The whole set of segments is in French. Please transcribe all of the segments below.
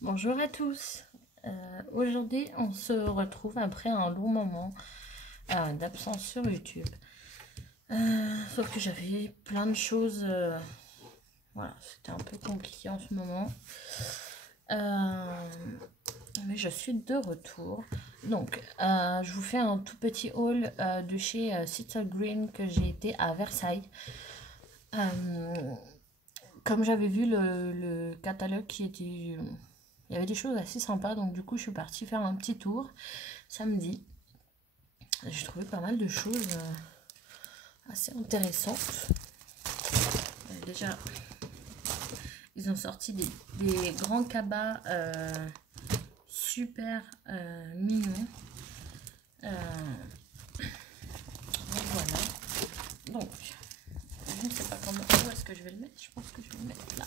Bonjour à tous. Aujourd'hui, on se retrouve après un long moment d'absence sur YouTube. Sauf que j'avais plein de choses. Voilà, c'était un peu compliqué en ce moment. Mais je suis de retour. Donc, je vous fais un tout petit haul de chez City Green que j'ai été à Versailles. Euh, Comme j'avais vu le catalogue qui était... Il y avait des choses assez sympas, donc du coup je suis partie faire un petit tour samedi. J'ai trouvé pas mal de choses assez intéressantes. Déjà, ils ont sorti des grands cabas super mignons. Donc voilà. Donc, je ne sais pas comment, où est-ce que je vais le mettre. Je pense que je vais le mettre là.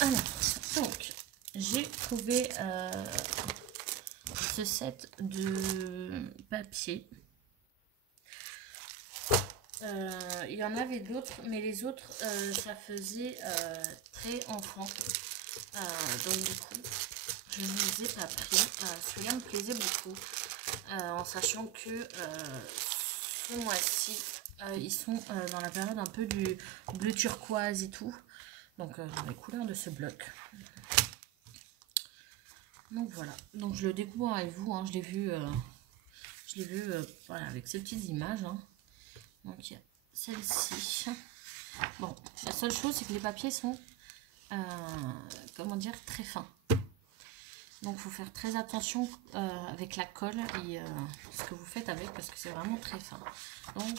Alors, donc, j'ai trouvé ce set de papier. Il y en avait d'autres, mais les autres, ça faisait très enfant. Donc du coup, je ne les ai pas pris. Celui-là me plaisait beaucoup, en sachant que ce mois-ci, ils sont dans la période un peu du bleu turquoise et tout. Donc dans les couleurs de ce bloc. Donc voilà. Donc je le découvre avec vous. Hein. Je l'ai vu, voilà, avec ces petites images. Hein. Donc il y a celle-ci. Bon, la seule chose, c'est que les papiers sont, comment dire, très fins. Donc il faut faire très attention avec la colle et ce que vous faites avec, parce que c'est vraiment très fin. Donc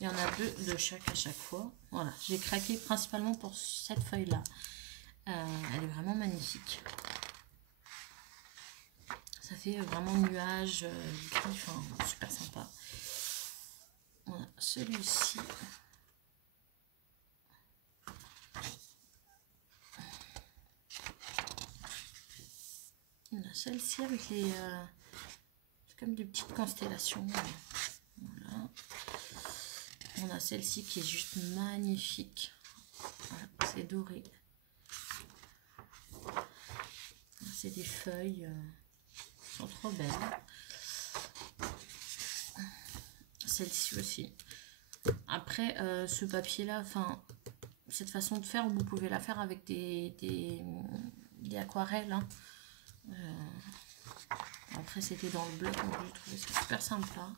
il y en a deux de chaque à chaque fois. Voilà, j'ai craqué principalement pour cette feuille-là. Elle est vraiment magnifique. Ça fait vraiment nuage, enfin, super sympa. Voilà, celui-ci. On a celle-ci avec les... c'est comme des petites constellations. Voilà. On a celle-ci qui est juste magnifique. Voilà, c'est doré. C'est des feuilles. Qui sont trop belles. Celle-ci aussi. Après, ce papier-là, enfin, cette façon de faire, vous pouvez la faire avec des aquarelles. Hein. Après, c'était dans le bloc, donc j'ai trouvé ça super sympa.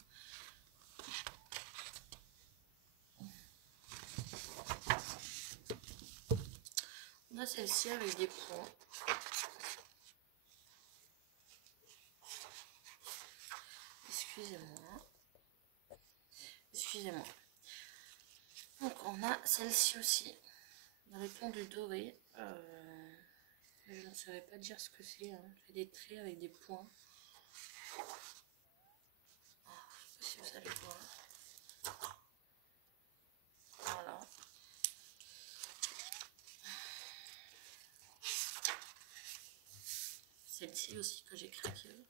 On a celle-ci avec des points. Excusez-moi. Excusez-moi. Donc, on a celle-ci aussi, dans le ton du doré. Je ne saurais pas dire ce que c'est. Hein. C'est des traits avec des points. Je sais pas si vous allez voir. Voilà. Celle-ci aussi que j'ai craqué.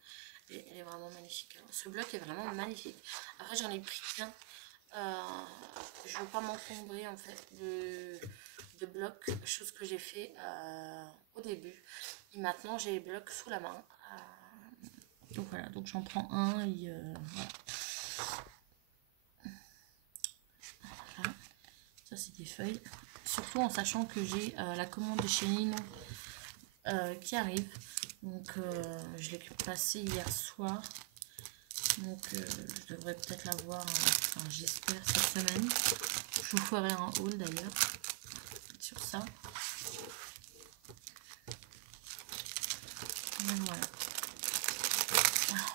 Et elle est vraiment magnifique. Hein. Ce bloc est vraiment magnifique. Après, j'en ai pris qu'un. Je ne veux pas m'encombrer en fait de blocs, chose que j'ai fait au début. Et maintenant, j'ai les blocs sous la main. Donc voilà, donc j'en prends un et voilà. Voilà. Ça, c'est des feuilles. Surtout en sachant que j'ai la commande de chez Nino qui arrive. Donc je l'ai passé hier soir. Donc je devrais peut-être l'avoir, enfin j'espère cette semaine. Je vous ferai un haul d'ailleurs sur ça. Et voilà.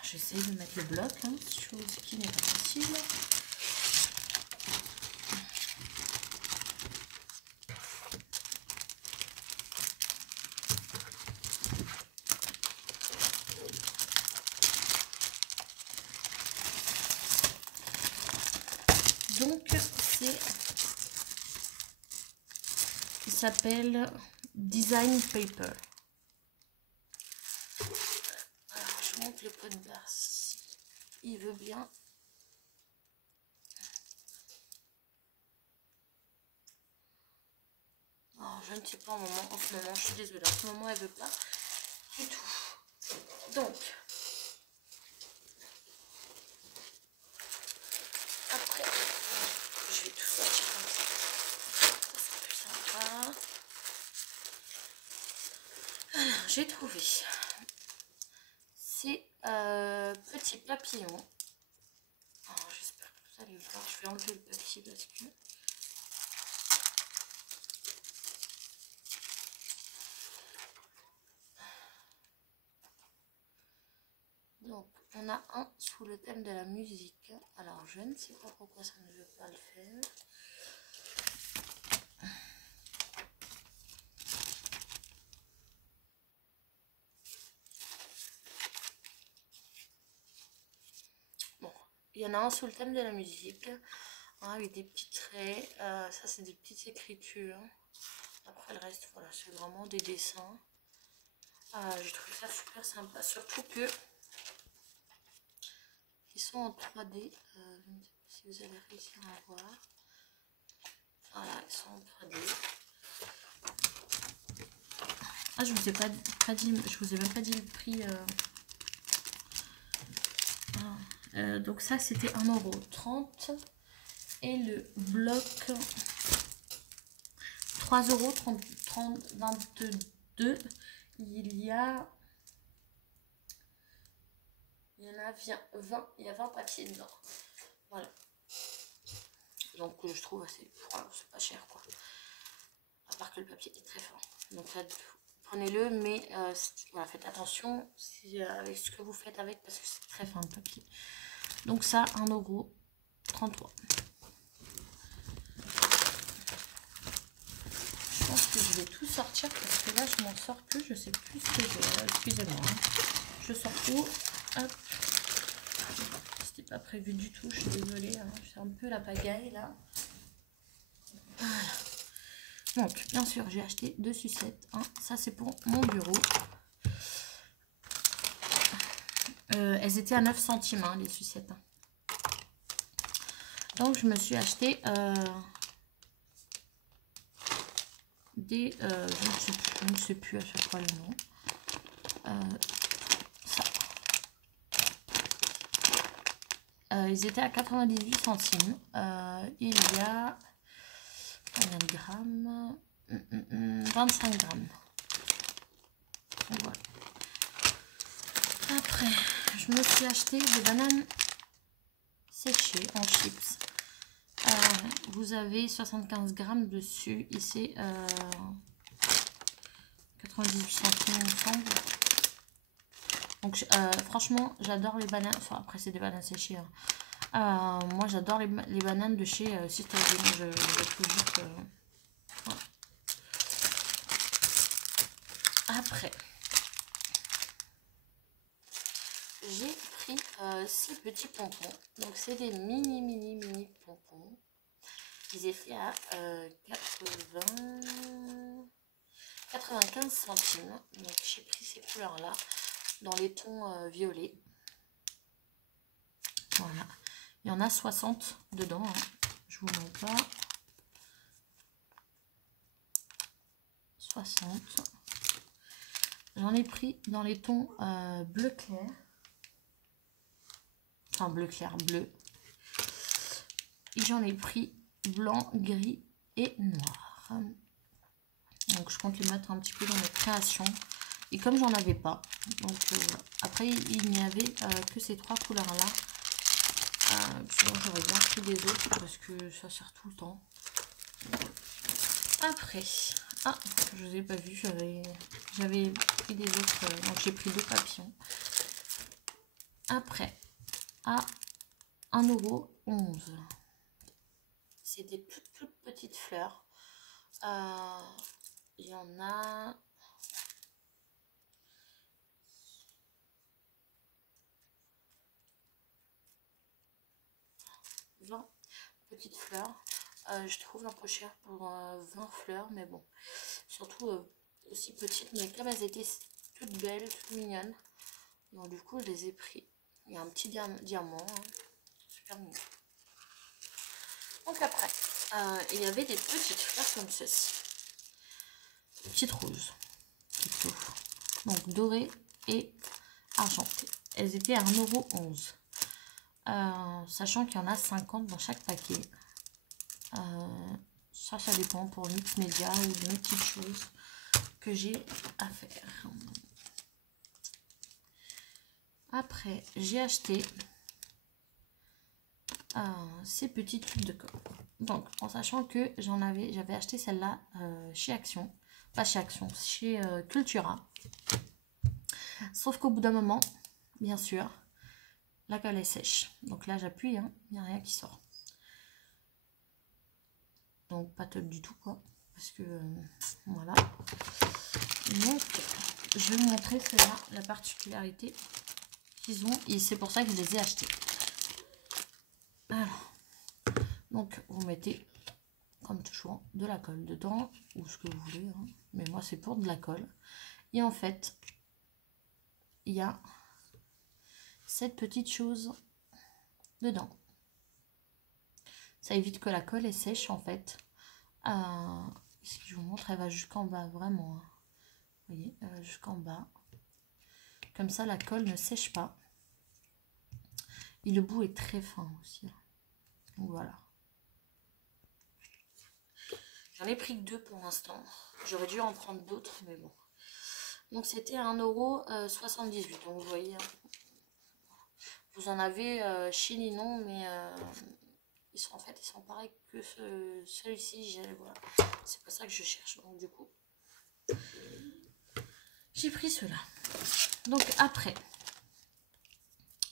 J'essaye de mettre le bloc, hein, chose qui n'est pas facile. Donc c'est, il s'appelle Design Paper. Alors je monte le code barre si il veut bien. Alors je ne sais pas en ce moment, je suis désolée, en ce moment elle veut pas du tout. Donc, après, je vais tout sortir comme ça. Ça sera plus sympa. Alors, j'ai trouvé ces petits papillons. Oh, j'espère que vous allez voir. Je vais enlever le papier parce que... Donc, on a un sous le thème de la musique. Alors, je ne sais pas pourquoi ça ne veut pas le faire. Bon, il y en a un sous le thème de la musique. Avec des petits traits. Ça, c'est des petites écritures. Après, le reste, voilà, c'est vraiment des dessins. J'ai trouvé ça super sympa. Surtout que ils sont en 3D. Je ne sais pas si vous allez réussir à voir. Voilà, ils sont en 3D. Ah, je vous ai pas dit, je vous ai même pas dit le prix. Donc ça, c'était 1,30 € et le bloc 3,22 €. Il y en a 20, il y a 20 papiers dedans. Voilà. Donc je trouve assez, voilà, c'est pas cher quoi. À part que le papier est très fin. Donc là, prenez-le, mais voilà, faites attention avec ce que vous faites avec parce que c'est très fin le papier. Donc ça, 1,33 €. Je pense que je vais tout sortir parce que là, je m'en sors plus. Je sais plus ce que j'ai. Excusez-moi. Je sors tout. Hop. C'était pas prévu du tout. Je suis désolée. Hein. C'est un peu la pagaille là. Voilà. Donc, bien sûr, j'ai acheté 2 sucettes. Hein. Ça, c'est pour mon bureau. Elles étaient à 9 centimes, hein, les sucettes. Hein. Donc, je me suis acheté des... je ne sais plus à chaque fois le nom. Ça. Ils étaient à 98 centimes. Il y a... Combien de grammes? 25 grammes. Donc, voilà. Après, je me suis acheté des bananes séchées en chips. Vous avez 75 grammes dessus. Ici, 98 centimes, il me semble. Donc, franchement, j'adore les bananes. Enfin, après, c'est des bananes séchées. Hein. Moi, j'adore les bananes de chez Sister Green. Je trouve juste... voilà. Après, j'ai pris ces petits pompons. Donc, c'est des mini pompons. Ils étaient à 95 centimes. Donc, j'ai pris ces couleurs-là dans les tons violets. Voilà. Il y en a 60 dedans. Hein. Je vous montre pas. 60. J'en ai pris dans les tons bleu clair. Enfin, bleu clair, bleu. Et j'en ai pris blanc, gris et noir. Donc, je compte les mettre un petit peu dans mes créations. Et comme j'en avais pas, donc après, il n'y avait que ces 3 couleurs-là. Sinon, j'aurais bien pris des autres parce que ça sert tout le temps. Après, je ne vous ai pas vu, j'avais pris des autres, donc j'ai pris 2 papillons. Après, à 1,11 €. C'est des toutes petites fleurs. Il y en a 20 petites fleurs. Je trouve un peu cher pour 20 fleurs, mais bon, surtout aussi petites, mais comme elles étaient toutes belles, toutes mignonnes, donc du coup je les ai pris. Il y a un petit diamant, hein. Super mignon. Donc après, il y avait des petites fleurs comme ceci. petites roses plutôt. Donc dorées et argentées. Elles étaient à 1,11 €. Sachant qu'il y en a 50 dans chaque paquet. Ça dépend pour mix média ou mes petites choses que j'ai à faire. Après, j'ai acheté ces petits tubes de colle. Donc, en sachant que j'avais acheté celle-là chez Action. Pas chez Action, chez Cultura. Sauf qu'au bout d'un moment, bien sûr, la colle est sèche. Donc là, j'appuie, hein, il n'y a rien qui sort. Donc, pas top du tout, quoi. Parce que, voilà. Donc, je vais vous montrer celle-là, la particularité qu'ils ont. Et c'est pour ça que je les ai achetés. Alors, donc, vous mettez, comme toujours, de la colle dedans. Ou ce que vous voulez. Hein. Mais moi, c'est pour de la colle. Et en fait, il y a cette petite chose dedans. Ça évite que la colle est sèche, en fait. Si je vous montre, elle va jusqu'en bas, vraiment. Hein. Vous voyez, elle va jusqu'en bas. Comme ça, la colle ne sèche pas. Et le bout est très fin aussi. Donc voilà. J'en ai pris que 2 pour l'instant. J'aurais dû en prendre d'autres, mais bon. Donc c'était à 1,78 €. Donc vous voyez, hein. Vous en avez chez Ninon, mais ils sont pareils que celui-ci. Voilà. C'est pas ça que je cherche. Donc du coup, j'ai pris cela. Donc après,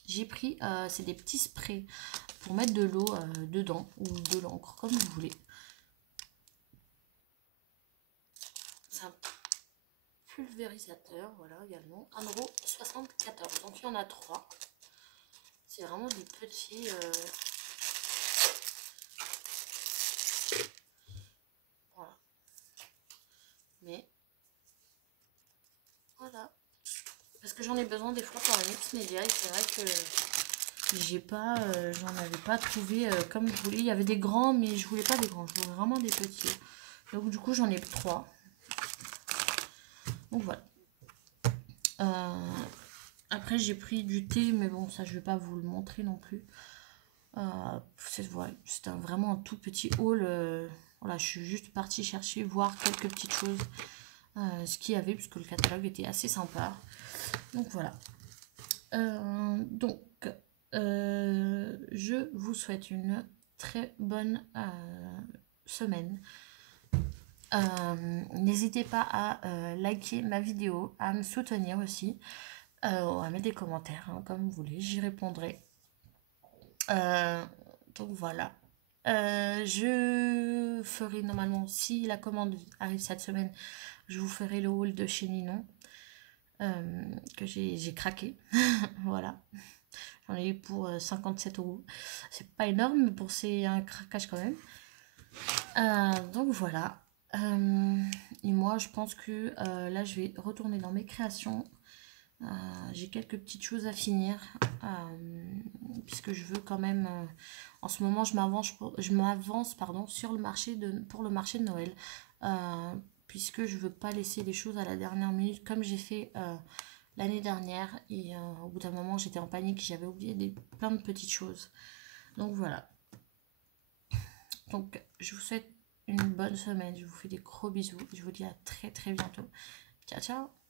j'ai pris, c'est des petits sprays pour mettre de l'eau dedans ou de l'encre, comme vous voulez. C'est un pulvérisateur, voilà, également. 1,74 €. Donc il y en a 3. C'est vraiment des petits... Voilà. Mais... Voilà. Parce que j'en ai besoin des fois pour les mix média. Et c'est vrai que j'ai pas... j'en avais pas trouvé comme je voulais. Il y avait des grands, mais je voulais pas des grands. Je voulais vraiment des petits. Donc du coup, j'en ai 3. Donc voilà. Après, j'ai pris du thé, mais bon, ça, je vais pas vous le montrer non plus. C'est vraiment un tout petit haul. Voilà, je suis juste partie chercher, voir quelques petites choses, ce qu'il y avait, puisque le catalogue était assez sympa. Donc voilà. Je vous souhaite une très bonne semaine. N'hésitez pas à liker ma vidéo, à me soutenir aussi, à mettre des commentaires, hein, comme vous voulez, j'y répondrai. Donc voilà. Je ferai normalement, si la commande arrive cette semaine, je vous ferai le haul de chez Ninon, que j'ai craqué. Voilà. J'en ai eu pour 57 €. C'est pas énorme, mais pour c'est un craquage quand même. Donc voilà. Et moi, je pense que là, je vais retourner dans mes créations. J'ai quelques petites choses à finir, puisque je veux quand même... en ce moment, je m'avance sur le marché pour le marché de Noël. Puisque je veux pas laisser les choses à la dernière minute, comme j'ai fait l'année dernière. Et au bout d'un moment, j'étais en panique, j'avais oublié plein de petites choses. Donc voilà. Donc, je vous souhaite une bonne semaine. Je vous fais des gros bisous. Je vous dis à très très bientôt. Ciao, ciao.